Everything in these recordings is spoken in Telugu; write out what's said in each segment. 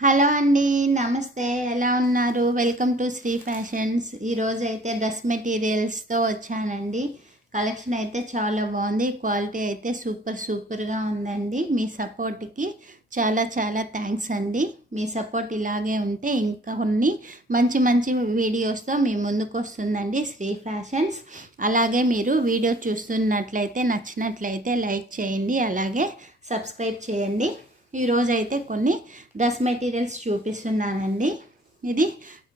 హలో అండి, నమస్తే. ఎలా ఉన్నారు? Welcome to Sri Fashions. ఈరోజు అయితే డ్రెస్ మెటీరియల్స్తో వచ్చానండి. కలెక్షన్ అయితే చాలా బాగుంది. క్వాలిటీ అయితే సూపర్గా ఉందండి. మీ సపోర్ట్కి చాలా థ్యాంక్స్ అండి. మీ సపోర్ట్ ఇలాగే ఉంటే ఇంకా కొన్ని మంచి వీడియోస్తో మీ ముందుకు వస్తుందండి శ్రీ ఫ్యాషన్స్. అలాగే మీరు వీడియో చూస్తున్నట్లయితే నచ్చినట్లయితే లైక్ చేయండి, అలాగే సబ్స్క్రైబ్ చేయండి. ఈరోజు అయితే కొన్ని డ్రెస్ మెటీరియల్స్ చూపిస్తున్నానండి. ఇది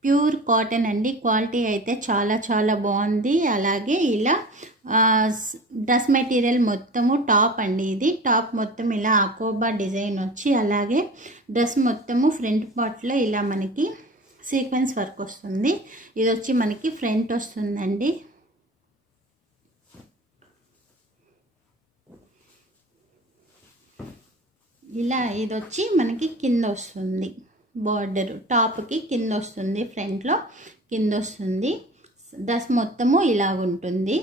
ప్యూర్ కాటన్ అండి. క్వాలిటీ అయితే చాలా బాగుంది. అలాగే ఇలా డ్రెస్ మెటీరియల్ మొత్తము టాప్ అండి. ఇది టాప్ మొత్తం ఇలా అకోబా డిజైన్ వచ్చి, అలాగే డ్రెస్ మొత్తము ఫ్రంట్ పార్ట్లో ఇలా మనకి సీక్వెన్స్ వర్క్ వస్తుంది. ఇది వచ్చి మనకి ఫ్రంట్ వస్తుందండి. ఇలా ఇది వచ్చి మనకి కింద వస్తుంది. బార్డర్ టాప్కి కింద వస్తుంది, ఫ్రంట్లో కింద వస్తుంది. డ్రెస్ మొత్తము ఇలా ఉంటుంది.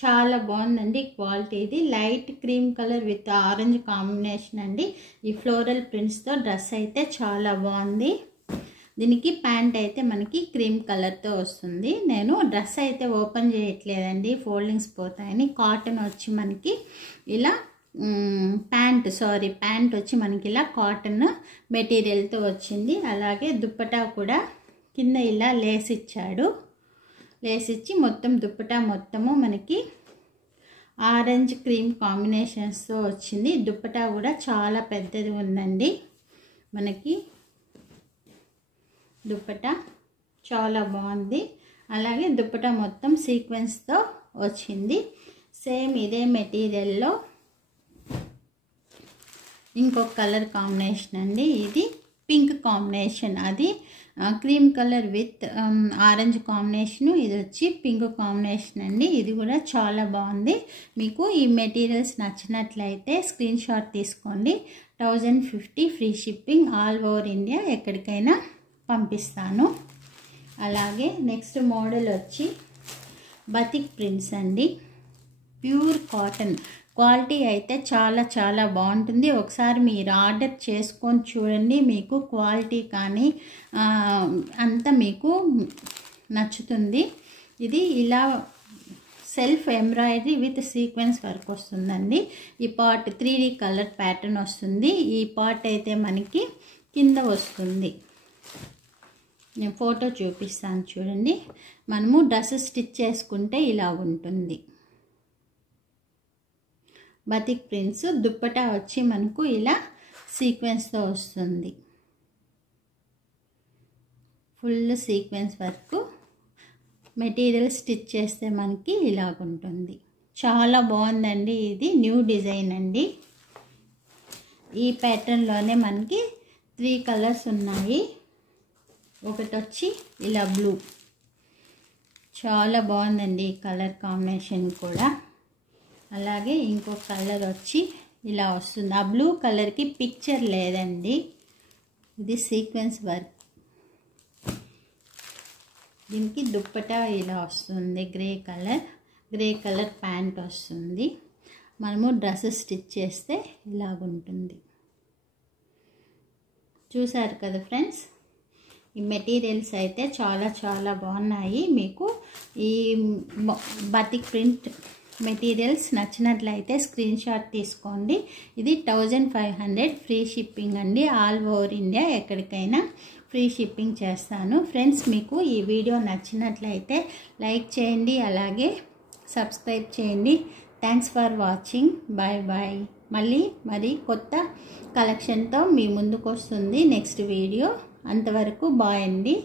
చాలా బాగుందండి క్వాలిటీ. ఇది light cream colour with orange combination అండి. ఈ ఫ్లోరల్ ప్రింట్స్తో డ్రెస్ అయితే చాలా బాగుంది. దీనికి ప్యాంట్ అయితే మనకి క్రీమ్ కలర్తో వస్తుంది. నేను డ్రెస్ అయితే ఓపెన్ చేయట్లేదండి, ఫోల్డింగ్స్ పోతాయని. కాటన్ వచ్చి మనకి ఇలా ప్యాంట్ వచ్చి మనకి ఇలా కాటన్ మెటీరియల్తో వచ్చింది. అలాగే దుప్పటా కూడా కింద ఇలా లేస్ ఇచ్చాడు. లేస్ ఇచ్చి మొత్తం దుప్పటా మొత్తము మనకి ఆరెంజ్ క్రీమ్ కాంబినేషన్స్తో వచ్చింది. దుప్పటా కూడా చాలా పెద్దది ఉందండి. మనకి దుప్పటా చాలా బాగుంది. అలాగే దుప్పటా మొత్తం సీక్వెన్స్తో వచ్చింది. సేమ్ ఇదే మెటీరియల్లో ఇంకొక కలర్ కాంబినేషన్ అండి. ఇది పింక్ కాంబినేషన్, అది cream colour with orange combination. ఇది వచ్చి పింక్ కాంబినేషన్ అండి. ఇది కూడా చాలా బాగుంది. మీకు ఈ మెటీరియల్స్ నచ్చినట్లయితే స్క్రీన్ షాట్ తీసుకోండి. 1050 free shipping, all over India ఎక్కడికైనా పంపిస్తాను. అలాగే నెక్స్ట్ మోడల్ వచ్చి బతిక్ ప్రింట్స్ అండి. ప్యూర్ కాటన్ క్వాలిటీ అయితే చాలా బాగుంటుంది. ఒకసారి మీరు ఆర్డర్ చేసుకొని చూడండి. మీకు క్వాలిటీ కానీ అంతా మీకు నచ్చుతుంది. ఇది ఇలా self embroidery with sequence work వస్తుందండి. ఈ పార్ట్ 3D కలర్ ప్యాటర్న్ వస్తుంది. ఈ పార్ట్ అయితే మనకి కింద వస్తుంది. నేను ఫోటో చూపిస్తాను చూడండి. మనము డ్రెస్ స్టిచ్ చేసుకుంటే ఇలా ఉంటుంది. Batik prints. దుప్పటా వచ్చి మనకు ఇలా సీక్వెన్స్తో వస్తుంది. Full sequence work. Material stitch చేస్తే మనకి ఇలాగుంటుంది. చాలా బాగుందండి. ఇది న్యూ డిజైన్ అండి. ఈ ప్యాటర్న్లోనే మనకి 3 కలర్స్ ఉన్నాయి. ఒకటి వచ్చి ఇలా బ్లూ, చాలా బాగుందండి ఈ కలర్ కాంబినేషన్ కూడా. అలాగే ఇంకో కలర్ వచ్చి ఇలా వస్తుంది. ఆ బ్లూ కలర్కి పిక్చర్ లేదండి. ఇది సీక్వెన్స్ వర్క్. దీనికి దుప్పటా ఇలా వస్తుంది. గ్రే కలర్ ప్యాంట్ వస్తుంది. మనము డ్రెస్ స్టిచ్ చేస్తే ఇలాగుంటుంది. చూసారు కదా ఫ్రెండ్స్, ఈ మెటీరియల్స్ అయితే చాలా బాగున్నాయి. మీకు ఈ బతిక్ ప్రింట్ మెటీరియల్స్ నచ్చినట్లయితే స్క్రీన్ షాట్ తీసుకోండి. ఇది 1500 ఫ్రీ షిప్పింగ్ అండి. ఆల్ ఓవర్ ఇండియా ఎక్కడికైనా ఫ్రీ షిప్పింగ్ చేస్తాను. ఫ్రెండ్స్, మీకు ఈ వీడియో నచ్చినట్లయితే లైక్ చేయండి, అలాగే సబ్స్క్రైబ్ చేయండి. Thanks for watching. బాయ్. మళ్ళీ కొత్త కలెక్షన్తో మీ ముందుకు వస్తుంది నెక్స్ట్ వీడియో. అంతవరకు బాయ్ అండి.